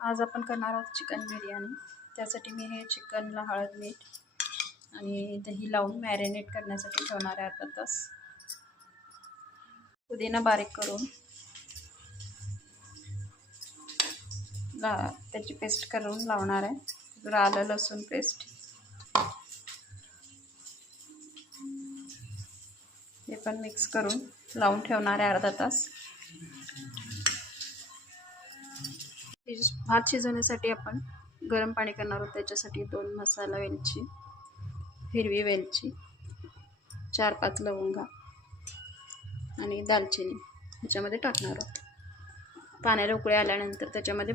आज आपण करणार आहोत चिकन बिर्याणी। त्यासाठी मी हे चिकनला हळद मीठ आणि दही लावून मॅरिनेट करण्यासाठी ठेवणार आहे अर्धा तास। पुदिना बारीक करून त्याची पेस्ट करून लावणार आहे। आलं लसूण पेस्ट हे पण मिक्स करून लावून ठेवणार आहे अर्धा तास। भात शिजवण्यासाठी आपण गरम पाणी करणार आहोत। त्याच्यासाठी 2 मसाला वेलची, हिरवी वेलची, 4-5 लवंगा आणि दालचिनी ह्याच्यामध्ये टाकणार आहोत। पाण्याला उकळी आल्यानंतर त्याच्यामध्ये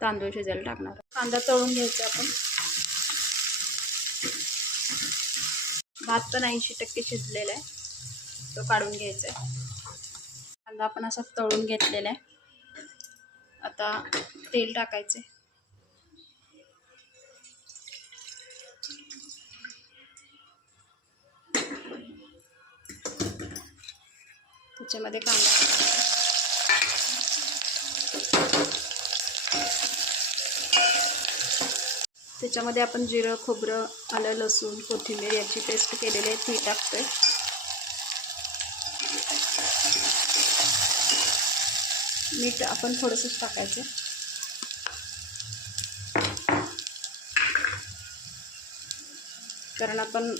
तांदूळ शिजायला टाकणार आहोत। कांदा तळून घ्यायचा आपण। भात पण 80% शिजलेला आहे, तो काढून घ्यायचा आहे। कांदा आपण असा तळून घेतलेला आहे। आता तेल टाकायचे। त्याच्यामध्ये कांदा टाकायचा। त्याच्यामध्ये आपण जिरं, खोबरं, आलं लसूण, कोथिंबीर याची पेस्ट केलेली आहे ती टाकतोय। मीठ आपण थोडंसं टाकायचं, कारण आपण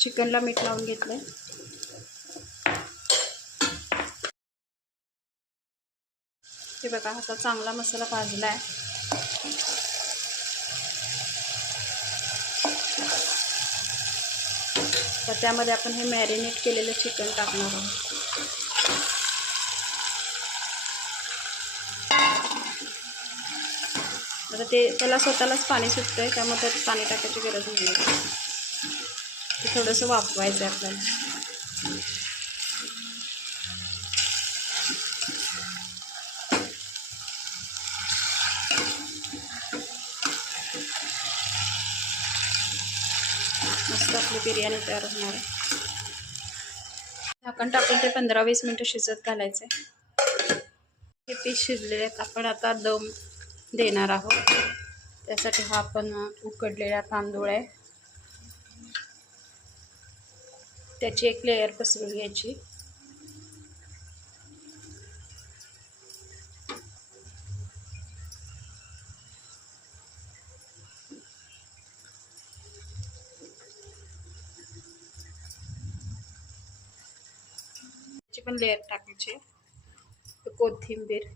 चिकनला मीठ लावून घेतलंय। हे बघा आता चांगला मसाला भाजला आहे। तर त्यामध्ये आपण हे मॅरिनेट केलेलं चिकन टाकणार आहोत। आता त्याला स्वतःलाच पाणी सुटतंय, त्यामुळे त्यात पाणी टाकायची गरज नाही आहे। ते थोडंसं वाफवायचं आहे आपल्याला। मस्त आपली बिर्याणी तयार होणार आहे। झाकण टाकून ते 15-20 मिनिटं शिजत घालायचे। हे पीस शिजलेले आहेत, आपण आता दम देणार आहोत। त्यासाठी हा आपण उकडलेला तांदूळ आहे, त्याची एक लेयर पसरून घ्यायची। त्याची पण लेयर टाकायची। कोथिंबीर,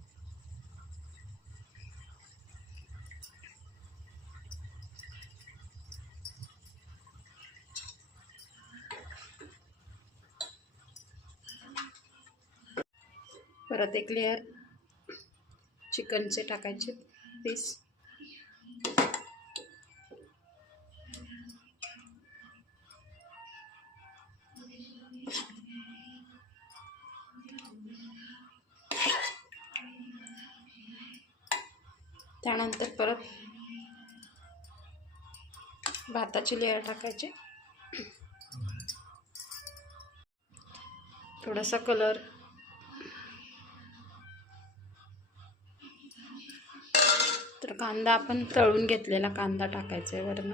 परत एक लेयर चिकनचे टाकायचे पीस। त्यानंतर परत भाताची लेयर टाकायची। थोडासा कलर, तर कांदा आपण तळून घेतलेला कांदा टाकायचा आहे वरून।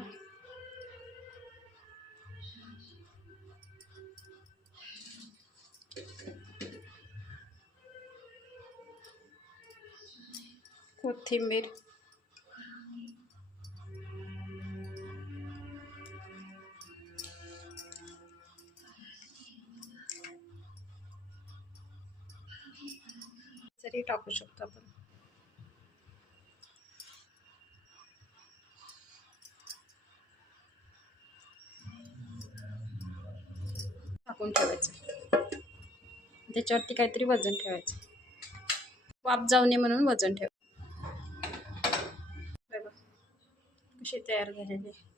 कोथिंबीर, जरी टाकू शकतो आपण। टाकून ठेवायचं, त्याच्यावरती काहीतरी वजन ठेवायचं, वाफ जाऊ नये म्हणून वजन ठेव। बघा कशी तयार झालेली आहे।